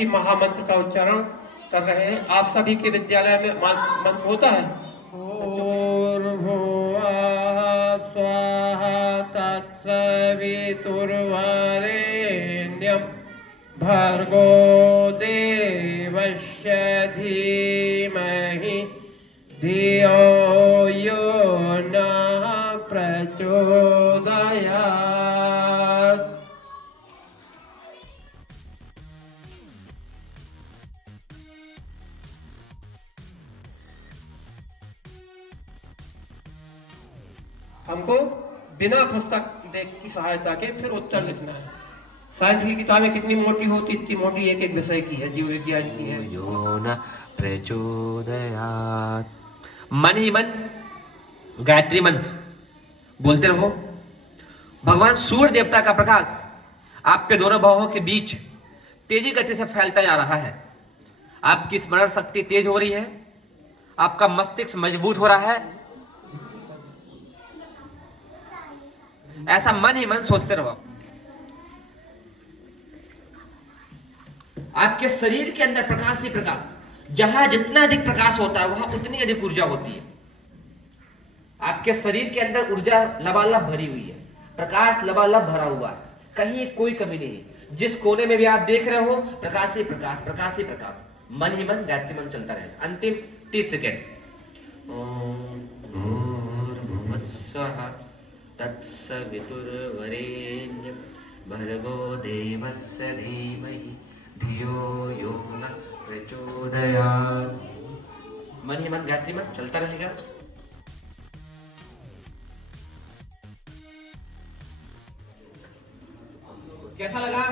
ही महामंत्र का उच्चारण कर रहे हैं। आप सभी के विद्यालय में मंत्र होता है। भूर्भुवः स्वाहा तत्सवितुर्वरेण्यं भर्गो देवस्य धीमहि धियो यो नः प्रचोदयात्। हमको बिना पुस्तक देख की सहायता के फिर उत्तर लिखना है। साइंस की किताबें कितनी मोटी होती, इतनी मोटी एक एक विषय की है, जीव विज्ञान की है। यो न प्रचोदयात्। मन ही मन गायत्री मंत्र बोलते रहो। भगवान सूर्य देवता का प्रकाश आपके दोनों बाहों के बीच तेजी गति से फैलता जा रहा है। आपकी स्मरण शक्ति तेज हो रही है, आपका मस्तिष्क मजबूत हो रहा है। ऐसा मन ही मन सोचते रहो। आपके शरीर के अंदर प्रकाश ही प्रकाश, जहां जितना अधिक प्रकाश होता है वहां उतनी अधिक ऊर्जा होती है। आपके शरीर के अंदर ऊर्जा लबालब भरी हुई है, प्रकाश लबालब भरा हुआ है, कहीं कोई कमी नहीं। जिस कोने में भी आप देख रहे हो प्रकाश ही प्रकाश, प्रकाश ही प्रकाश। मन ही मन गायत्री मंत्र चलता रहे। अंतिम 30 सेकेंड। ओम भूर्भुवस्सुवः तत्सवितुर्वरेण्यं भर्गो देवस्य धीमहि धियो यो नः प्रचोदयात्। मन ही मन गायत्री मंत्र चलता रहेगा। कैसा लगा?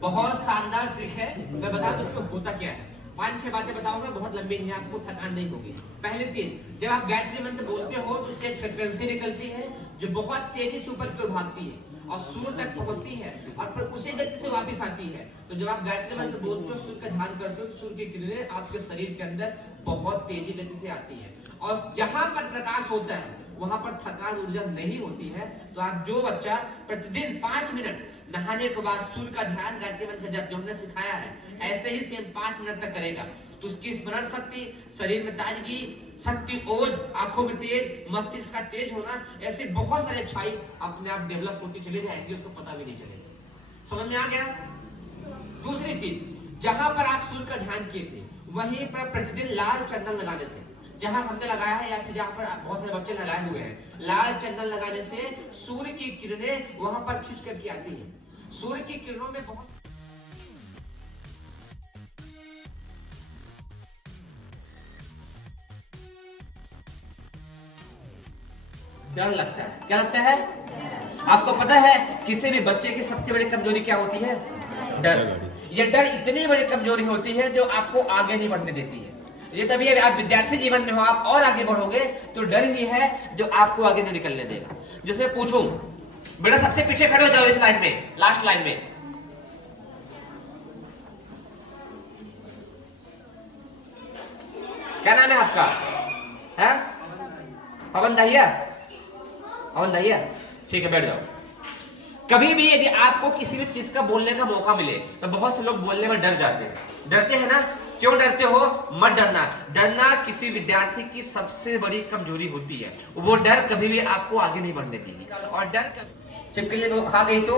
बहुत शानदार ट्रिक है। मैं बता दूं उसमें होता क्या है। 5-6 बातें बताऊंगा, बहुत लंबी नहीं, आपको थकान नहीं होगी। पहली चीज, जब आप गायत्री मंत्र बोलते हो तो उससे एक फ्रिक्वेंसी निकलती है जो बहुत तेजी से ऊपर की ओर भागती है और सूर्य तक पहुंचती है और फिर उसी गति से वापस आती है। तो जब आप गायत्री मंत्र बोलते हो, सूर्य का ध्यान करते हो, सूर्य की किरणें आपके शरीर के अंदर बहुत तेजी गति से आती है और जहां पर प्रकाश होता है वहां पर थकान ऊर्जा नहीं होती है। तो आप जो बच्चा प्रतिदिन 5 मिनट नहाने के बाद सूर्य का ध्यान गायत्री मंत्र जब जो हमने सिखाया है ऐसे ही सेम 5 मिनट तक करेगा तो उसकी स्मरण शक्ति, शरीर में ताजगी, शक्ति, ओज, आंखों में तेज, मस्तिष्क का तेज होना, ऐसे बहुत सारे अच्छाई अपने आप डेवलप होती चली जाएंगी, उसको पता भी नहीं चलेगा। समझ में आ गया? दूसरी चीज, जहां पर आप सूर्य का ध्यान किए थे वहीं पर प्रतिदिन लाल चंदन लगाने से, जहां हमने लगाया है या फिर जहां पर बहुत सारे बच्चे लगाए हुए हैं, लाल चंदन लगाने से सूर्य की किरणें वहां पर खिंच करके आती है। सूर्य की किरणों में बहुत डर लगता है। क्या लगता है? आपको पता है किसी भी बच्चे की सबसे बड़ी कमजोरी क्या होती है? डर। ये डर इतनी बड़ी कमजोरी होती है जो आपको आगे नहीं बढ़ने देती है। ये तभी आप विद्यार्थी जीवन में हो, आप और आगे बढ़ोगे तो डर ही है जो आपको आगे नहीं निकलने देगा। जैसे पूछूं, बेटा सबसे पीछे खड़े हो जाओ इस लाइन में, लास्ट लाइन में। क्या नाम है आपका? है पवन दहिया? पवन दहिया, ठीक है, बैठ जाओ। कभी भी यदि आपको किसी भी चीज का बोलने का मौका मिले तो बहुत से लोग बोलने में डर जाते हैं। डरते हैं ना? क्यों डरते हो? मत डरना। डरना किसी विद्यार्थी की सबसे बड़ी कमजोरी होती है। वो डर कभी भी आपको आगे नहीं बढ़ने देगी। और डर छिपकली को खा गई तो,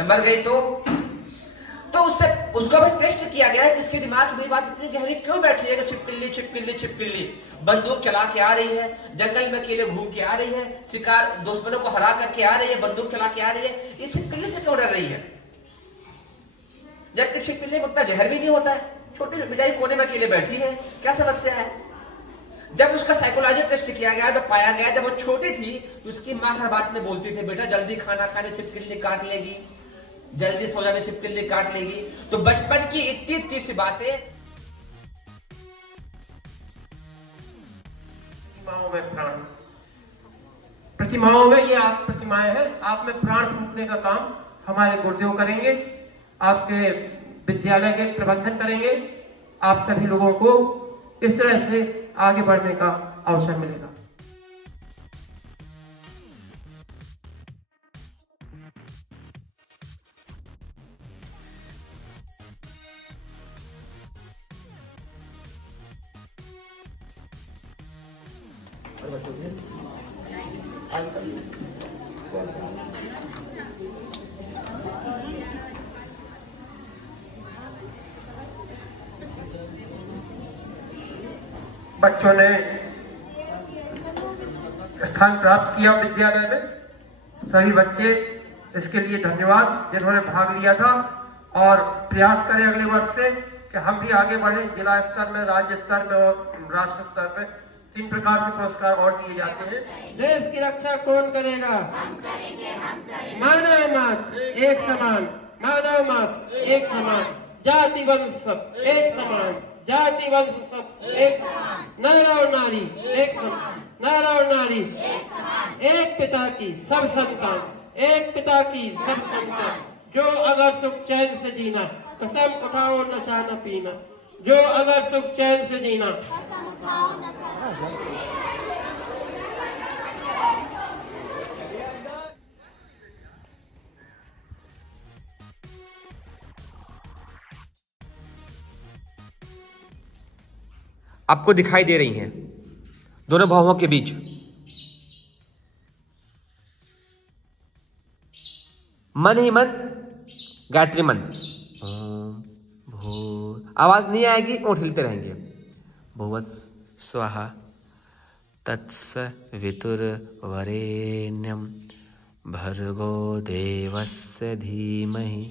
मर गई तो उससे उसका भी टेस्ट किया गया है कि इसके दिमाग में बात इतनी गहरी क्यों बैठी है कि छिपकली छिपकली छिपकली बंदूक चला के आ रही है, जंगल में अकेले घूम के आ रही है, शिकार दुश्मनों को हरा करके आ रही है, बंदूक चला के आ रही है, ये छिपकली से क्यों डर रही है? जबकि छिपकली में उतना जहर भी नहीं होता है, छोटी बिचारी कोने में अकेले बैठी है, क्या समस्या है? जब उसका साइकोलॉजी टेस्ट किया गया तो पाया गया जब वो छोटी थी तो उसकी माँ हर बात में बोलती थी, बेटा जल्दी खाना खाने छिपकली काट लेगी, जल्दी सो जाने छिपकली काट लेगी। तो बचपन की इतनी इतनी सी बातें प्रतिमाओं में प्राण, प्रतिमाओं में, ये आप प्रतिमाएं हैं, आप में प्राण फूंकने का काम हमारे गुरुदेव करेंगे, आपके विद्यालय के प्रबंधन करेंगे। आप सभी लोगों को इस तरह से आगे बढ़ने का अवसर मिलेगा। बच्चों ने स्थान प्राप्त किया विद्यालय में। सभी बच्चे इसके लिए धन्यवाद जिन्होंने भाग लिया था, और प्रयास करें अगले वर्ष से कि हम भी आगे बढ़े। जिला स्तर में, राज्य स्तर में और राष्ट्र स्तर में 3 प्रकार से पुरस्कार और दिए जाते हैं। देश की रक्षा कौन करेगा? हम करेंगे, हम करेंगे। मानव मात्र एक समान, मानव मात्र एक समान, जाति वंश सब एक समान, जाति वंश सब एक समान, नर और नारी एक समान, नर और नारी एक समान, एक पिता की सब संतान, एक पिता की सब संतान। जो अगर सुख चैन से जीना, कसम उठाओ नशा न पीना। जो अगर सुख चैन से जीना, कसम उठाओ नशा न पीना। आपको दिखाई दे रही हैं दोनों भावों के बीच मन ही मन गायत्री मंत्र। ओम भू, आवाज नहीं आएगी, ओंठ हिलते रहेंगे। भुवः स्वाहा तत्सवितुर्वरेण्यं भर्गो देवस्य धीमहि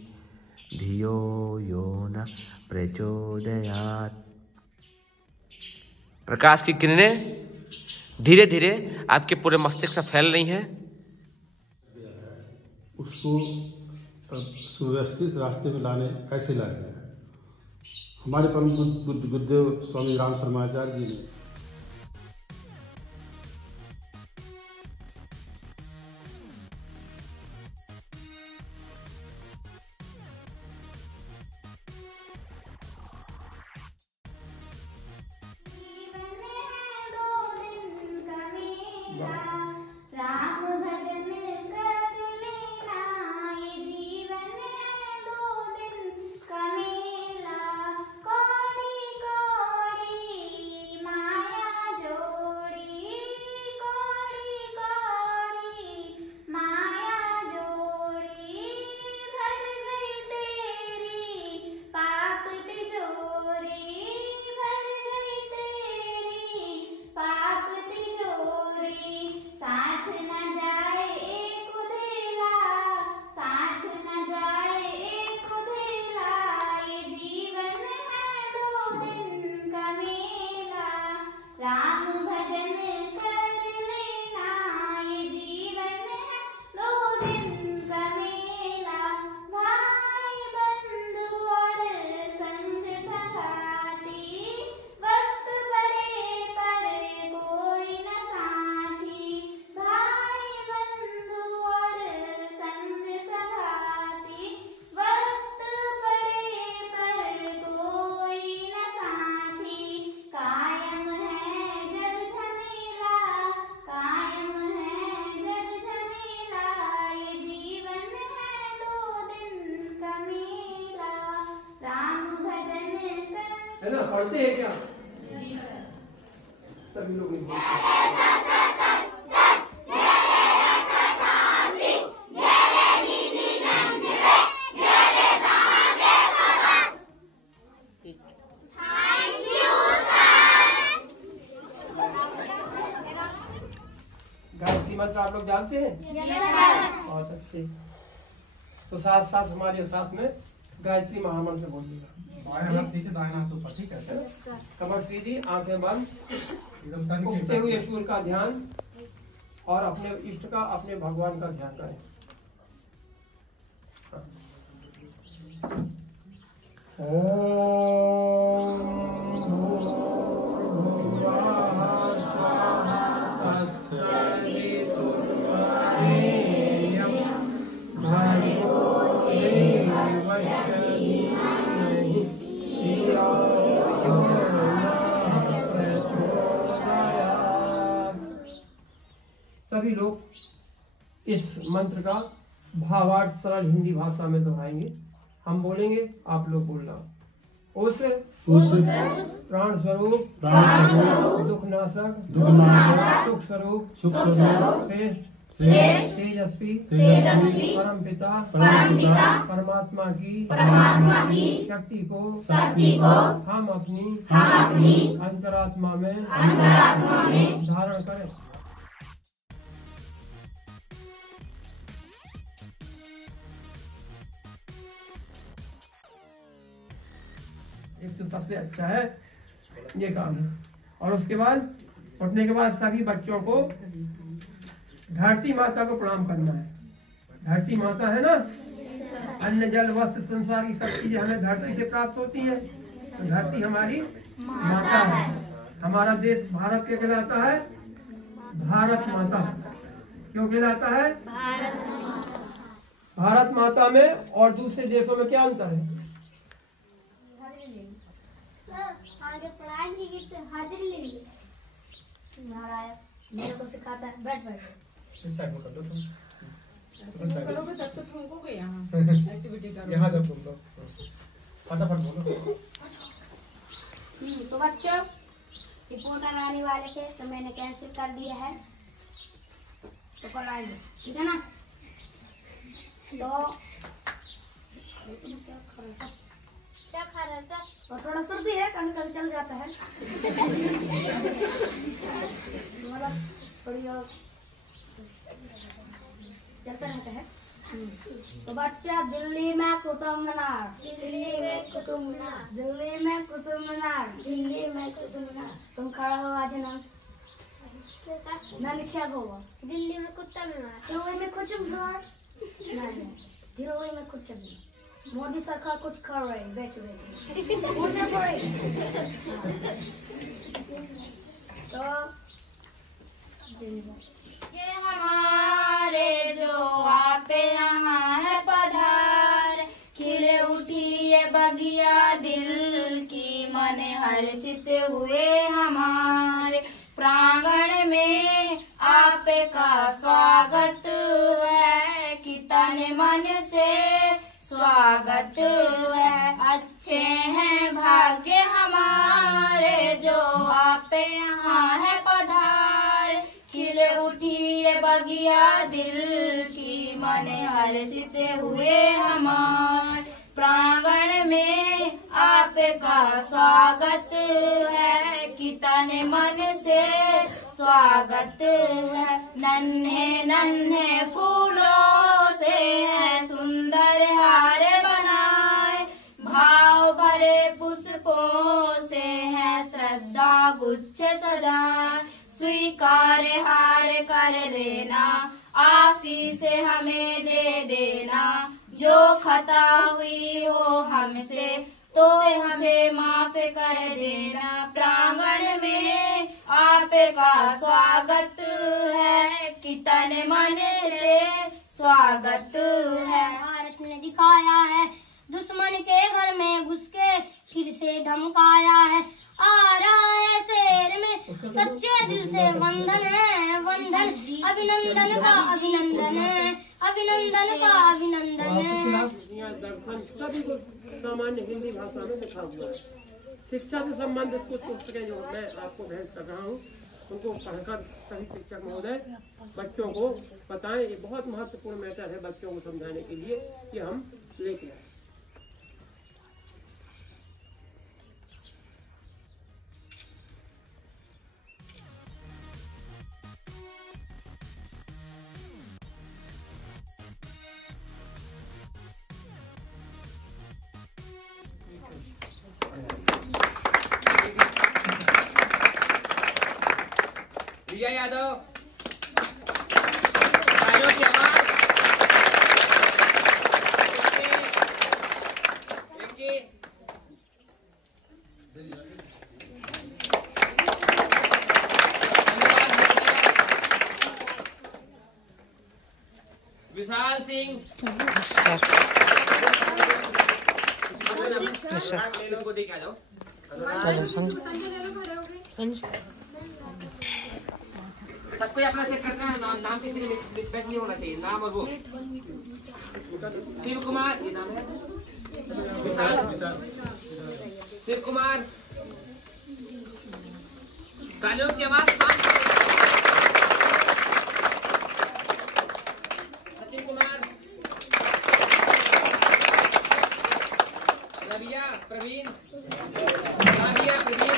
धियो यो न प्रचोदयात्। प्रकाश की किरणें धीरे धीरे आपके पूरे मस्तिष्क से फैल रही हैं। उसको सुव्यवस्थित रास्ते में लाने कैसे लाया जाए, हमारे परम गुरुदेव स्वामी राम शर्माचार्य जी ने है ना, पढ़ते हैं क्या सभी लोग? गायत्री मंत्र आप लोग जानते हैं? बहुत अच्छे। तो साथ साथ हमारे साथ में गायत्री महामंत्र बोलिएगा। ठीक है, कमर सीधी, आंखें बंद, उगते हुए सूर्य का ध्यान और अपने इष्ट का, अपने भगवान का ध्यान करें। सभी लोग इस मंत्र का भावार्थ सरल हिंदी भाषा में दोहराएंगे। हम बोलेंगे, आप लोग बोलना। उस प्राण स्वरूप दुख नाशक सुख स्वरूप श्रेष्ठ तेजस्वी परम पिता परमात्मा की शक्ति को हम अपनी अंतरात्मा में धारण करें। एक तो सबसे अच्छा है ये काम है। और उसके बाद उठने के बाद सभी बच्चों को धरती माता को प्रणाम करना है। धरती माता है ना, अन्न जल वस्त्र संसार की सब चीजें हमें धरती से प्राप्त होती हैं। तो धरती हमारी माता है। हमारा देश भारत क्या कहलाता है? भारत माता। क्यों कहलाता है? भारत माता में और दूसरे देशों में क्या अंतर है? आगे पढ़ाई की हाजिरी ले ली। मेरे को सिखाता है बैठ इस साइड में कर दो तुम। करोगे तब तो तुमको भी यहाँ एक्टिविटी करो। यहाँ जब तुम लोग फटाफट बोलो। तो बच्चों रिपोर्ट आने वाले थे तो मैंने कैंसिल कर दिया है, तो कल आएंगे, ठीक है ना? तो क्या खा रहा था? और थोड़ा सर्दी है, कभी कभी चल जाता है। मतलब थोड़ी और चलता रहता है। तो बच्चा दिल्ली में कुतुब मीनार, दिल्ली में कुतुब मीनार, दिल्ली में कुतुब मीनार, दिल्ली में कुतुब मीनार। तुम खड़ा हो आज ना लिखा होगा दिल्ली में कुतुब मीनार, दिल्ली में कुतुब मीनार, दिल्ली में कुतुब मीनार। मोदी सरकार कुछ कर रही है, बेच रही मुझे पड़े। तो ये हमारे जो आप यहाँ है पधार, खिले उठी ये बगिया दिल की, मन हर्षित हुए हमारे प्रांगण में आपका स्वागत है, कि तन मन से स्वागत है। अच्छे हैं भाग्य हमारे जो आप यहाँ है पधार, खिले उठी ये बगिया दिल की, मन हर्षित हुए हमारे प्रांगण में आपका स्वागत है, कि तन मन से स्वागत है। नन्हे नन्हे फूलों से है सुंदर हार बनाए, भाव भरे पुष्पों से है श्रद्धा गुच्छ सजाए। स्वीकार हार कर लेना, आशीष हमें दे देना, जो खता हुई हो हमसे तो उसे माफ कर देना। प्रांगण में आपका स्वागत है, कि तन मन से स्वागत है। भारत ने दिखाया है दुश्मन के घर में घुस के फिर से धमकाया है, आ रहा है शेर में सच्चे दिल से वंदन है, वंदन। अभिनंदन का अभिनंदन है, अभिनंदन का अभिनंदन है। दर्शन सभी को सामान्य हिंदी भाषा में लिखा हुआ है। शिक्षा से संबंधित कुछ पुस्तकें जो मैं आपको भेज कर रहा हूँ, उनको पढ़कर सभी शिक्षक महोदय बच्चों को बताएं। ये बहुत महत्वपूर्ण मैटर है बच्चों को समझाने के लिए कि हम लेके आए। रिया यादव, तालियों की आवाज। विशाल सिंह, को देख आ जाओ। सबको अपना चेक करना है, नाम किसी ने मिसमैच नहीं होना चाहिए, नाम और वो। शिव कुमार ये नाम है, विशाल शिव कुमार, तालियों की आवाज शांत करो। सचिन कुमार, रविया प्रवीण, राविया प्रवीण,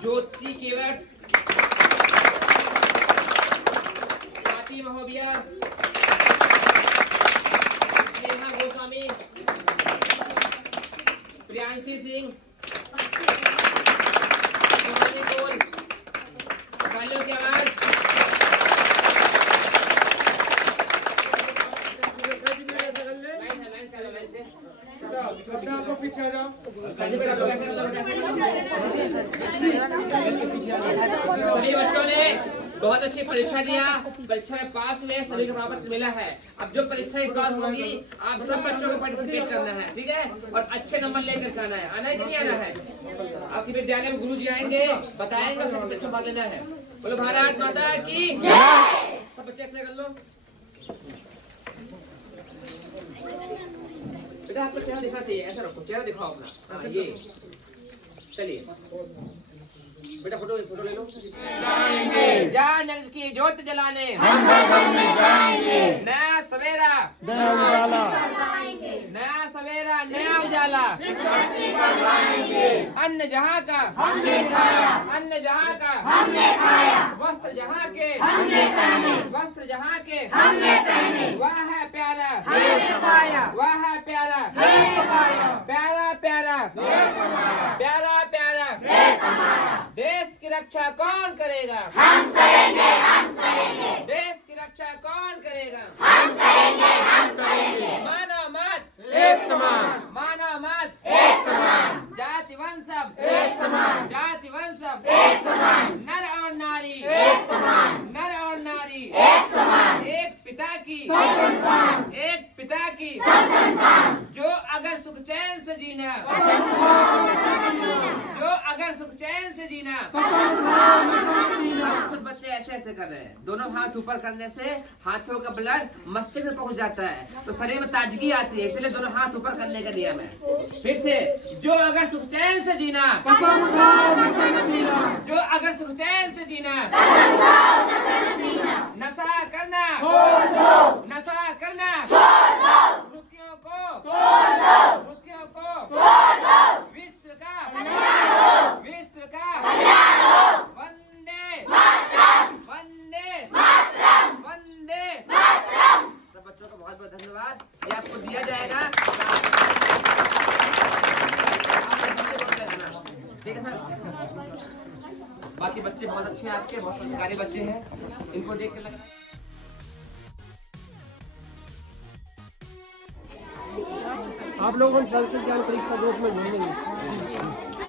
ज्योति केवट, स्वाति महोबिया, नेहा गोस्वामी, प्रियांशी सिंह, तालियों की आवाज। आप लोग पीछे आ जाओ। सभी बच्चों ने बहुत अच्छी परीक्षा दिया, परीक्षा में पास हुए, सभी को प्रमाण पत्र मिला है। अब जो परीक्षा इस बार होगी, आप सब बच्चों को पार्टिसिपेट करना है, ठीक है, और अच्छे नंबर लेकर आना है। आना है कि नहीं आना है? आपके विद्यालय में गुरु जी आएंगे, बताएंगे, सब परीक्षा भाग लेना है। बोलो भारत माता की जय। सब बच्चे ऐसे कर लो। बेटा आपको चेहरा दिखना चाहिए, ऐसा रखो, चेहरा दिखाओ अपना। हाँ, ये चलिए बेटा फोटो ले लो। जाएंगे की ज्योत जलाने हम जाएंगे, नया सवेरा नया उजाला, नया सवेरा नया उजाला, अन्न जहाँ का हमने खाया, अन्न जहाँ का हमने खाया, वस्त्र जहाँ के हमने पहने, वस्त्र जहाँ के हमने पहने, वह है प्यारा पाया, वह है प्यारा प्यारा प्यारा प्यारा प्यारा देश की रक्षा कौन करेगा? हम करेंगे, हम करेंगे। देश की रक्षा कौन करेगा? हम करेंगे, हम करेंगे। मानव मत एक समान, मानव मत एक समान, जाति वंश एक समान, जाति वंश एक समान, नर और नारी एक समान, नर और नारी एक समान, एक पिता की संतान, एक पिता की संतान। जो अगर सुख चैन से जीना, जो अगर सुख चैन से जीना। कुछ बच्चे ऐसे ऐसे कर रहे हैं, दोनों हाथ ऊपर करने से हाथों का ब्लड मस्तिष्क में पहुंच जाता है, तो शरीर में ताजगी आती है, इसलिए दोनों हाथ ऊपर करने का नियम है। फिर से, जो अगर सुख चैन से जीना, जो अगर सुख चैन से जीना, नशा करना छोड़ दो, नशा करना छोड़ दो, रुकियों को तोड़ दो, रुकियों को तोड़ दो, विश्व का, विश्व का वंदे मातरम, वंदे मातरम, वंदे मातरम। सब बच्चों को बहुत बहुत धन्यवाद। ये आपको दिया जाएगा, ठीक है सर। बाकी बच्चे बहुत अच्छे हैं, आपके बहुत संस्कारी बच्चे हैं, इनको देख के लगा आप लोगों को संस्कृत ज्ञान परीक्षा 2 में मिलेंगे।